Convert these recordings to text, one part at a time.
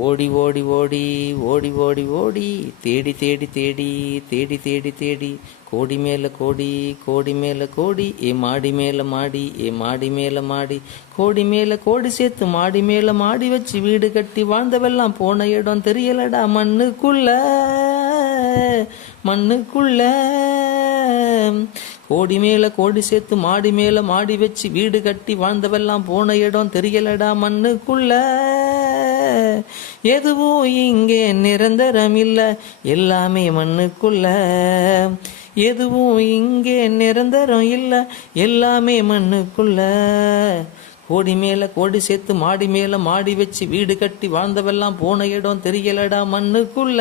ஓடி ஓடி ஓடி ஓடி ஓடி ஓடி தேடி தேடி தேடி தேடி தேடி தேடி கோடி மேல கோடி கோடி மேல கோடி மாடி மேல மாடி மாடி மேல மாடி கோடி மேல கோடி சேர்த்து மாடி மேல மாடி வச்சு வீடு கட்டி வாழ்ந்தவெல்லாம் போன இடம் தெரியலடா மண்ணுக்குள்ள மண்ணுக்குள்ள கோடி மேல கோடி சேர்த்து மாடி மேல மாடி வச்சு வீடு கட்டி வாழ்ந்தவெல்லாம் போன இடம் தெரியலடா மண்ணுக்குள்ள எதுவும் இங்கே நிரந்தரம் இல்ல எல்லாமே மண்ணுக்குள்ள எதுவும் இங்கே நிரந்தரம் இல்ல எல்லாமே மண்ணுக்குள்ள கோடி மேல கோடி சேர்த்து மாடி மேல மாடி வச்சு வீடு கட்டி வாழ்ந்தவெல்லாம் போன இடம் தெரியலடா மண்ணுக்குள்ள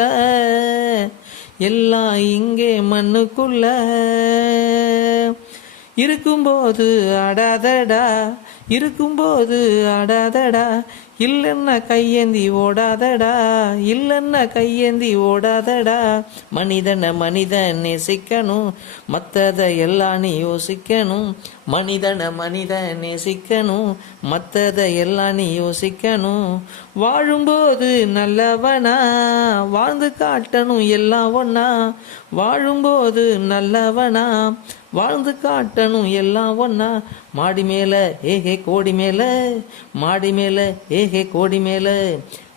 எல்லாம் இங்கே மண்ணுக்குள்ள இருக்கும்போது அடாதடா இருக்கும்போது அடாதடா இல்லன்னா கையேந்தி ஓடாதடா இல்லன்னா கையேந்தி ஓடாதடா மனிதன் நேசிக்கணும் மத்தத எல்லாம் நீ யோசிக்கணும் மனிதன் நேசிக்கணும் மத்தத எல்லாம் நீ யோசிக்கணும் வாழும்போது நல்லவனா வாழ்ந்து காட்டணும் எல்லாம் ஒன்னா வாழும்போது நல்லவனா வாழ்ந்து காட்டணும் எல்லாம் ஒன்னா மாடி மேல ஏகே கோடி மேல மாடி மேல ஏகே கோடி மேல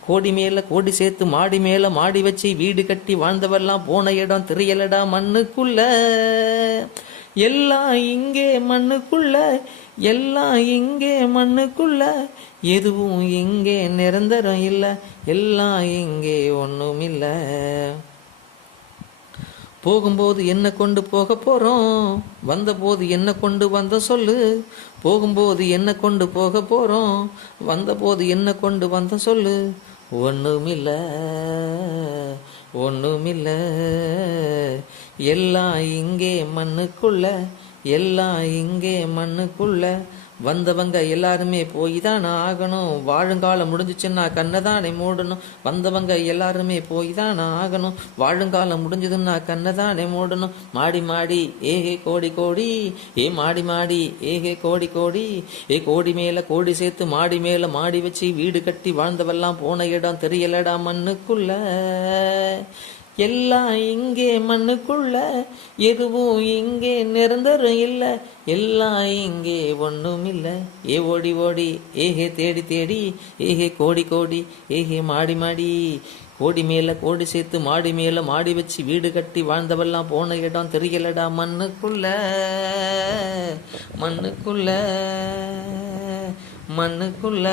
கோடி மேல கோடி சேர்த்து மாடி மேல மாடி வச்சு வீடு கட்டி வாழ்ந்தவெல்லாம் போன இடம் தெரியலடா மண்ணுக்குள்ள எல்லாம் இங்கே மண்ணுக்குள்ள எல்லாம் இங்கே மண்ணுக்குள்ள எதுவும் இங்கே நிரந்தரம் இல்ல எல்லாம் இங்கே ஒண்ணும் இல்ல போகும்போது என்ன கொண்டு போக போறோம் வந்தபோது என்ன கொண்டு வந்த சொல்லு போகும்போது என்ன கொண்டு போக போறோம் வந்தபோது என்ன கொண்டு வந்த சொல்லு ஒண்ணுமில்ல ஒண்ணுமில்ல எல்லாம் இங்கே மண்ணுக்குள்ள எல்லாம் இங்கே மண்ணுக்குள்ள வந்தவங்க எல்லாருமே போய் தானே ஆகணும் வாழுங்காலம் முடிஞ்சிச்சுன்னா கண்ணதானே மூடணும் வந்தவங்க எல்லாருமே போய் தானே ஆகணும் வாழுங்காலம் முடிஞ்சதுன்னா கண்ணதானே மூடணும் மாடி மாடி ஏகே கோடி கோடி மாடி மாடி ஏகே கோடி கோடி கோடி மேல கோடி சேர்த்து மாடி மேல மாடி வச்சு வீடு கட்டி வாழ்ந்தவெல்லாம் போன இடம் தெரியலடா மண்ணுக்குள்ள எல்லாம் இங்கே மண்ணுக்குள்ள எதுவும் இங்கே நிரந்தரம் இல்ல எல்லாம் இங்கே ஒண்ணும் இல்ல ஓடி ஓடி ஏகே தேடி தேடி ஏகே கோடி கோடி ஏகே மாடி மாடி கோடி மேல கோடி சேர்த்து மாடி மேல மாடி வச்சு வீடு கட்டி வாழ்ந்தவெல்லாம் போன இடம் தெரியலடா மண்ணுக்குள்ள மண்ணுக்குள்ள மண்ணுக்குள்ள